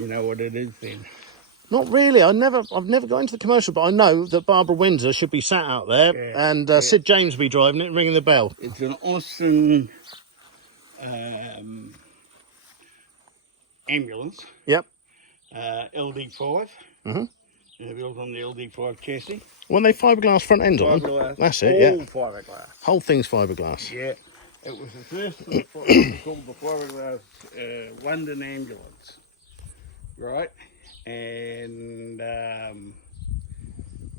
You know what it is then? Not really. I've never got into the commercial, but I know that Barbara Windsor should be sat out there, and Sid James will be driving it and ringing the bell. It's an Austin ambulance. Yep. LD5. They're built on the LD5 chassis. When they fiberglass front ends on them? That's it, All fiberglass. Whole thing's fiberglass. Yeah. It was the first of called the fiberglass London ambulance. Right? And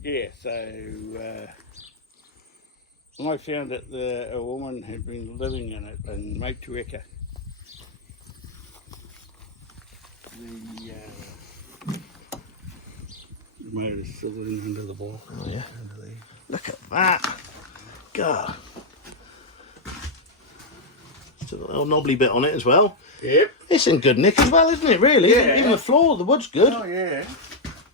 yeah, so I found that a woman had been living in it in Maitueka. The motor's still in under the ball. Oh yeah. Look at that. God. Still a little knobbly bit on it as well. Yep. It's in good nick as well, isn't it, really? Yeah. Even the floor, the wood's good. Oh yeah.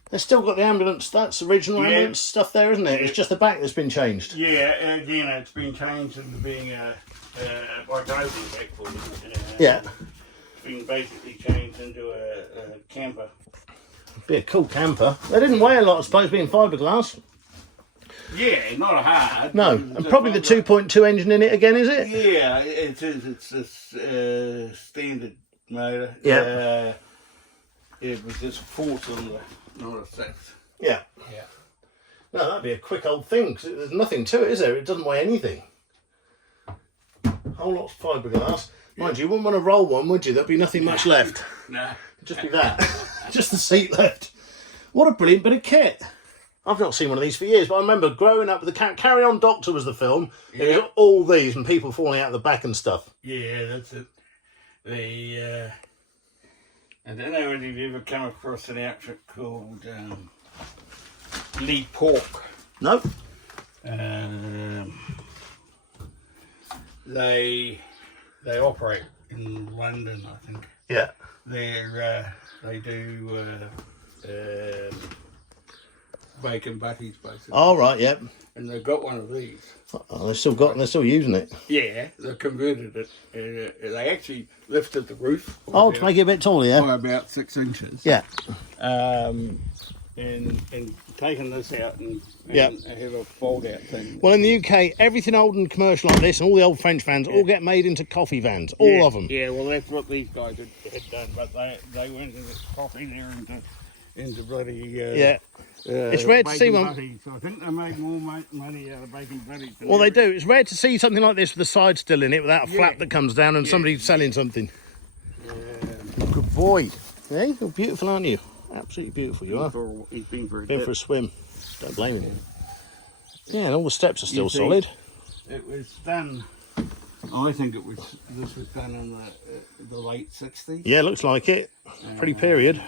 They've still got the ambulance, that's original ambulance stuff there, isn't it? Yeah. It's just the back that's been changed. Yeah, again, it's been changed into being by Gravy back for Yeah. It's been basically changed into a camper. Be a cool camper. They didn't weigh a lot, I suppose, being fiberglass. Yeah, not hard. No, and probably the 2.2 engine in it again, is it? Yeah, it is. It's a standard motor. Yeah. It was just a 4-cylinder, not a 6. Yeah. Yeah. No, that'd be a quick old thing, because there's nothing to it, is there? It doesn't weigh anything. Whole lot's fiberglass. Mind you, you wouldn't want to roll one, would you? There'd be nothing much left. No. It'd just be that. Just the seat left. What a brilliant bit of kit. I've not seen one of these for years, but I remember growing up with the Carry On Doctor was the film. It was all these and people falling out the back and stuff. Yeah, that's it. I don't know whether you've ever come across an outfit called Lee Pork. No. They operate in London, I think. Yeah. They do bacon butties basically. Oh right, yep. And they've got one of these. Oh, they're still using it. Yeah, they've converted it. They actually lifted the roof. Oh, to make it a bit taller, yeah. By about 6 inches. Yeah. And taking this out and have a fold out thing. Well, in the UK, everything old and commercial like this, and all the old French vans, all get made into coffee vans, all of them. Yeah, well, that's what these guys had done, but they went into coffee there into bloody. It's rare to see one. Butties. So I think they made more money out of bacon butties. Well, they do. It's rare to see something like this with the side still in it, without a flap that comes down and somebody selling something. Good boy. Yeah, you're beautiful, aren't you? Absolutely beautiful you are. He's been for a swim. Don't blame him. Yeah, and all the steps are still solid. It was done. I think this was done in the late 60s. Yeah, looks like it. Pretty period.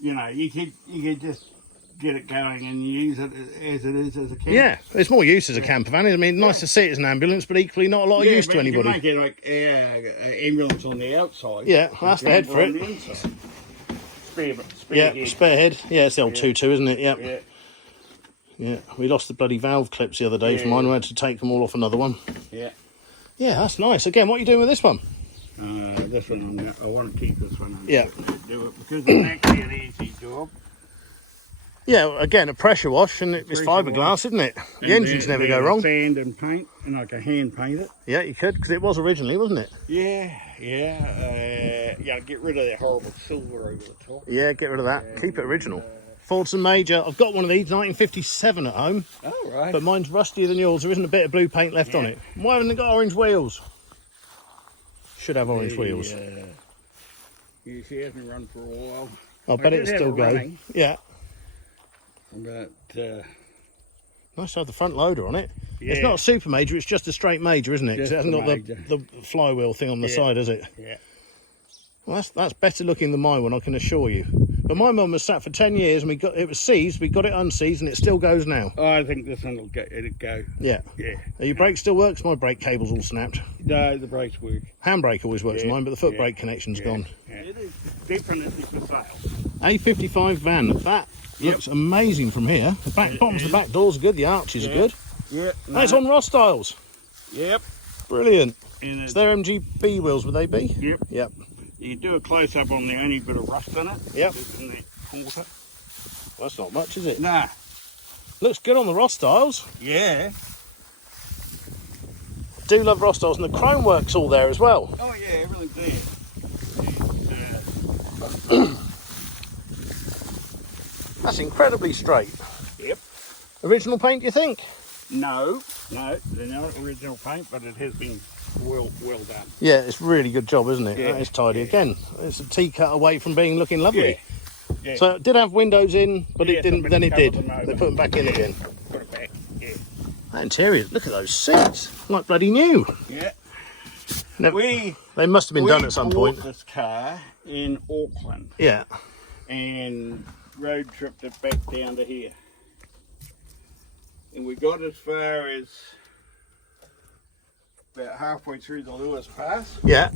You know, you could just get it going and use it as it is as a camper. Yeah, there's more use as a camper van. I mean, nice to see it as an ambulance, but equally not a lot of use to anybody. You can make it like an ambulance on the outside. Yeah, that's the head for it. Spare head. Yeah, it's the old 2.2, isn't it? Yep. Yeah. Yeah, we lost the bloody valve clips the other day from mine. We had to take them all off another one. Yeah. Yeah, that's nice. Again, what are you doing with this one? This one, I want to keep this one. Yeah. Do it because it's actually an easy job. Yeah, again, a pressure wash, and it's fiberglass, isn't it? The engines never go wrong. Sand and paint, and I can hand paint it. Yeah, you could, because it was originally, wasn't it? Yeah. Get rid of that horrible silver over the top. Yeah, get rid of that. Keep it original. Fordson Major. I've got one of these, 1957 at home. Oh, right. But mine's rustier than yours. There isn't a bit of blue paint left on it. Why haven't they got orange wheels? Should have orange wheels. She hasn't run for a while. I bet it'll still go. Running. Yeah. But nice to have the front loader on it. Yeah. It's not a super major, it's just a straight major, isn't it? Because it hasn't got the flywheel thing on the side, has it? Yeah. Well, that's better looking than my one, I can assure you. But my mum was sat for 10 years and it was seized, we got it unseized, and it still goes now. I think this one will go. Yeah. Yeah. Your brake still works? My brake cable's all snapped. No, the brakes work. Handbrake always works mine, but the foot brake connection's gone. Yeah. It is definitely for sale. A55 van. That looks amazing from here. The back bottoms, the back doors are good, the arches are good. Yeah. That's on Ross Styles. Yep. Brilliant. It's their MGB wheels, would they be? Yep. Yep. You do a close up on the only bit of rust in it. Yep. It's in that quarter. Well, that's not much, is it? Nah. Looks good on the Rostiles. Yeah. Do love Rostiles, and the chrome work's all there as well. Oh yeah, everything's That's incredibly straight. there. Yep. Original paint, do you think? No, they're not original paint, but it has been well done. Yeah, it's a really good job, isn't it? Yeah, That is tidy. yeah. Again, it's a T-cut away from looking lovely. Yeah. So it did have windows in, but Yeah, it didn't. somebody Then it did. covered them over. They put them back in again. Put it back. Yeah. That interior, look at those seats, like bloody new. Yeah. No, We they must have been done at some bought point. this car in Auckland Yeah. and road tripped it back down to here. And we got as far as about halfway through the Lewis Pass Yeah.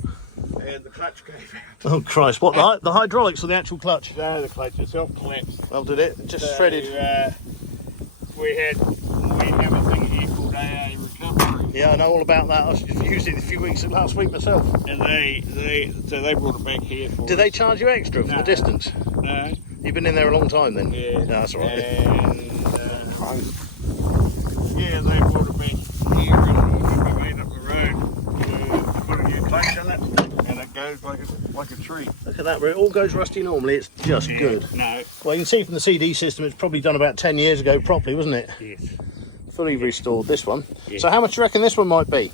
and the clutch gave out. Oh Christ! What the hydraulics or the actual clutch? So the clutch itself collapsed. Oh, did it? Just So, shredded. We have a thing here called AA Recovery. Yeah, I know all about that. I used it a few weeks last week myself. And they brought it back here for Did they charge you extra for the No. distance? No. You've been in there a long time then. Yeah. No, that's all right. And yeah, they brought it back here and we made up the road to put a new clutch in it, and it goes like a tree. Look at that, where it all goes rusty normally, it's just good. No. Well, you can see from the CD system, it's probably done about 10 years ago properly, wasn't it? Yes. Fully restored, this one. Yeah. So how much do you reckon this one might be?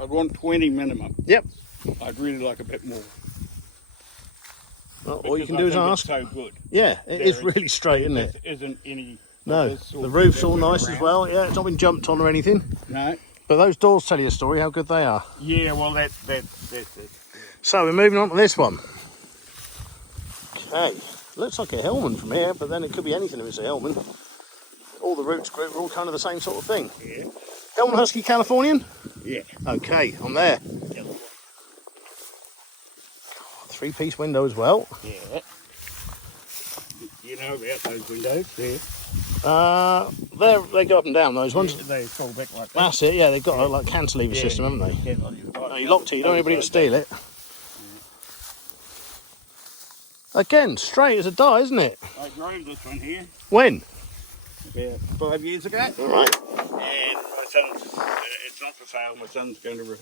I'd want 20 minimum. Yep. I'd really like a bit more. Well, all you because can do I is think ask. It's so good. Yeah, it is really straight, isn't it? There isn't any. No, this sort the of roof's thing all nice as around. well. Yeah, it's not been jumped on or anything. No. But those doors tell you a story, how good they are. Yeah, well, that's it. So we're moving on to this one. Okay, looks like a Hellman from here, but then it could be anything if it's a Hellman. All the roots group are all kind of the same sort of thing. Yeah. Hellman Husky Californian? Yeah. Okay, I'm there. Three-piece window as well. Yeah. You know about those windows there? They go up and down, those ones. They fall back like that. That's it, yeah, they've got a like cantilever system, haven't they? Yeah, No, you locked it, you don't want anybody to steal it. Again, straight as a die, isn't it? I drove this one here When? about 5 years ago. Alright. And my son's, it's not for sale, my son's going to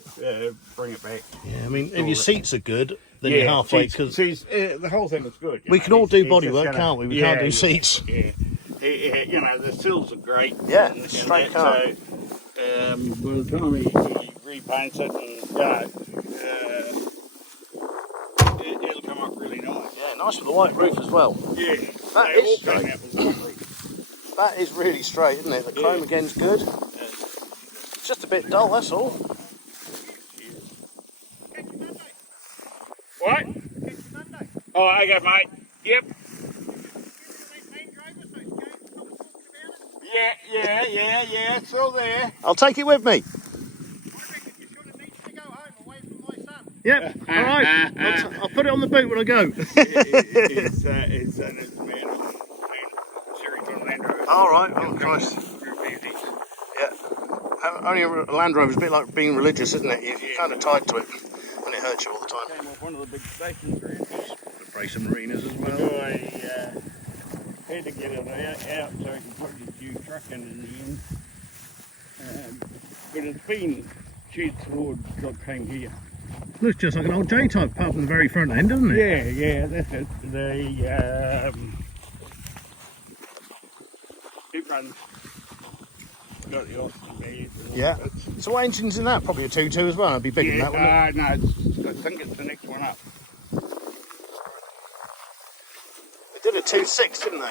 bring it back. Yeah, I mean, if your seats are good, then Yeah, you're halfway, because the whole thing is good. we can all do He's bodywork, just can't we? We can't do yeah, seats. Yeah. You know, the sills are great. Yeah, and straight that, car. So, by the time he repaints it and it'll come up really nice. Yeah, nice with the white roof as well. Yeah. That They is all straight. came out with white roof. That is really straight, isn't it? The chrome again's good. It's just a bit dull, that's all. What? Oh, I got mate. Yep. Yeah, it's all there. I'll take it with me. Yep, alright. I'll put it on the boot when I go. It's man Series on Land Rover. Alright, oh Christ. Yeah. Only a Land Rover's a bit like being religious, isn't it? You're kind of tied to it, and it hurts you all the time. Came off one of the big stations around here. The brace of marinas as The well. guy had to get it out so he could put his new truck in the end. But it's been shed towards job came here. Looks just like an old J-type, apart from the very front end, doesn't it? Yeah, that's it. It runs. Got the Austin bed. Yeah. So what engine's in that? Probably a 2.2 as well. It'd be bigger than that, wouldn't it? No, I think it's the next one up. They did a 2.6, didn't they?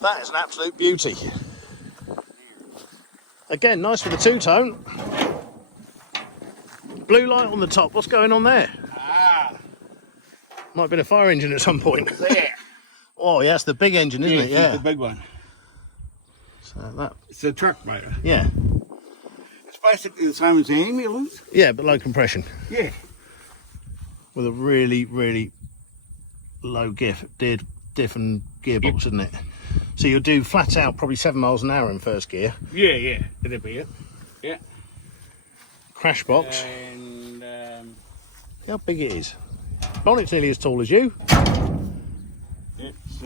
That is an absolute beauty. Again, nice with the two-tone. Blue light on the top. What's going on there? Might have been a fire engine at some point. There. Oh, yeah, it's the big engine, isn't it? It's Yeah. the big one. So that. It's a truck motor. Yeah. It's basically the same as the ambulance. Yeah, but low compression Yeah. with a really, really low diff and gearbox, isn't it? So you'll do flat out probably 7 miles an hour in first gear. Yeah, it'll be it. Yeah. Crash box. And How big it is. Bonnet's nearly as tall as you. it's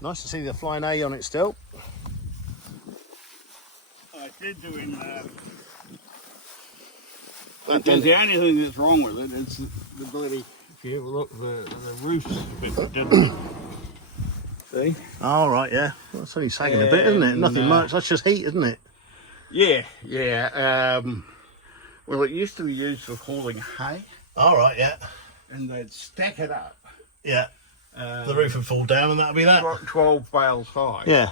Nice to see the flying A on it still. I did do in That because the only thing that's wrong with it is the bloody, if you ever look, the roof's a bit different. See? Oh, right, yeah. Well, it's only sagging a bit, isn't it? Nothing much. That's just heat, isn't it? Yeah. Well, it used to be used for hauling hay, All right, yeah. and they'd stack it up. Yeah. The roof would fall down and that'd be that. 12 bales high. Yeah.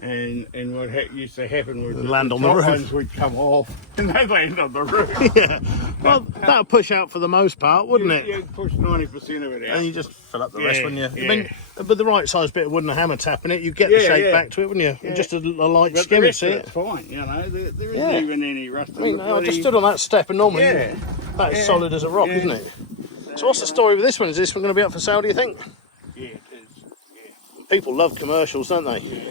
And what used to happen was Land on the top roof. ones would come off and they'd land on the roof. Yeah. Well, that would push out for the most part, wouldn't it? You'd push 90% of it out. And you just fill up the rest, Yeah, wouldn't you? yeah. I mean, with the right size bit of wood and a hammer tapping it, you get the shape back to it, wouldn't you? Yeah. And just a light But skim, the would rest see of it. it's fine, you know. There Yeah. isn't even any rust. I mean, I just stood on that step and normally that is solid as a rock, isn't it? So what's the story with this one? Is this one going to be up for sale, do you think? Yeah, it is. Yeah. People love commercials, don't they? Yeah.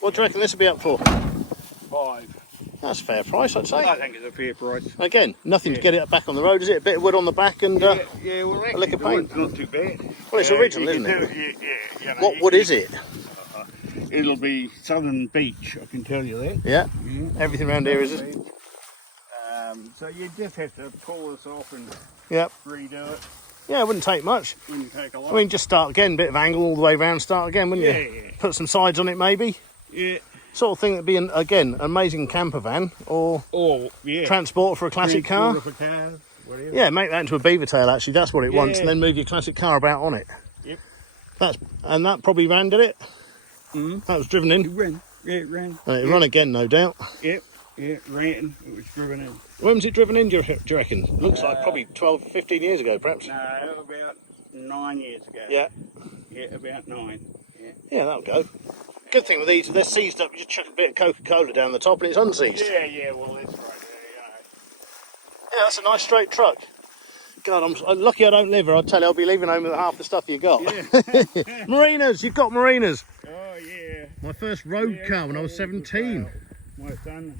What do you reckon this will be up for? 5. That's a fair price, I'd say. I think it's a fair price. Again, nothing to get it back on the road, is it? A bit of wood on the back and Well, a lick actually, of the paint. wood's not too bad. Well, it's original, you isn't can it? do you know, What wood is it? It'll be Southern Beech, I can tell you that. Yeah. Everything around here is. So you just have to pull this off and Yep. redo it. Yeah, it wouldn't take much. Wouldn't take a lot. I mean, just start again, bit of angle all the way round, start again, wouldn't you? Yeah. Put some sides on it, maybe. Yeah. Sort of thing that'd be again, amazing camper van or transport for a classic car. For cars, whatever. Yeah, make that into a beaver tail. Actually, that's what it wants, Yeah. and then move your classic car about on it. Yep. That probably ran, did it? That was driven in. It ran. Yeah, it ran. And it run again, no doubt. Yep. Yeah, it ran. It was driven in. When was it driven in, do you reckon? Looks like probably 12, 15 years ago, perhaps. No, about 9 years ago. Yeah. Yeah, about 9. Yeah. Yeah, that'll go. Good thing with these, they're seized up. You just chuck a bit of Coca-Cola down the top and it's unseized. Yeah, well, that's right. Yeah, that's a nice straight truck. God, I'm lucky I don't live here. I'd tell you I'll be leaving home with half the stuff you got. Yeah. Marinas, you've got marinas. Oh, yeah. My first road car when I was 17. My son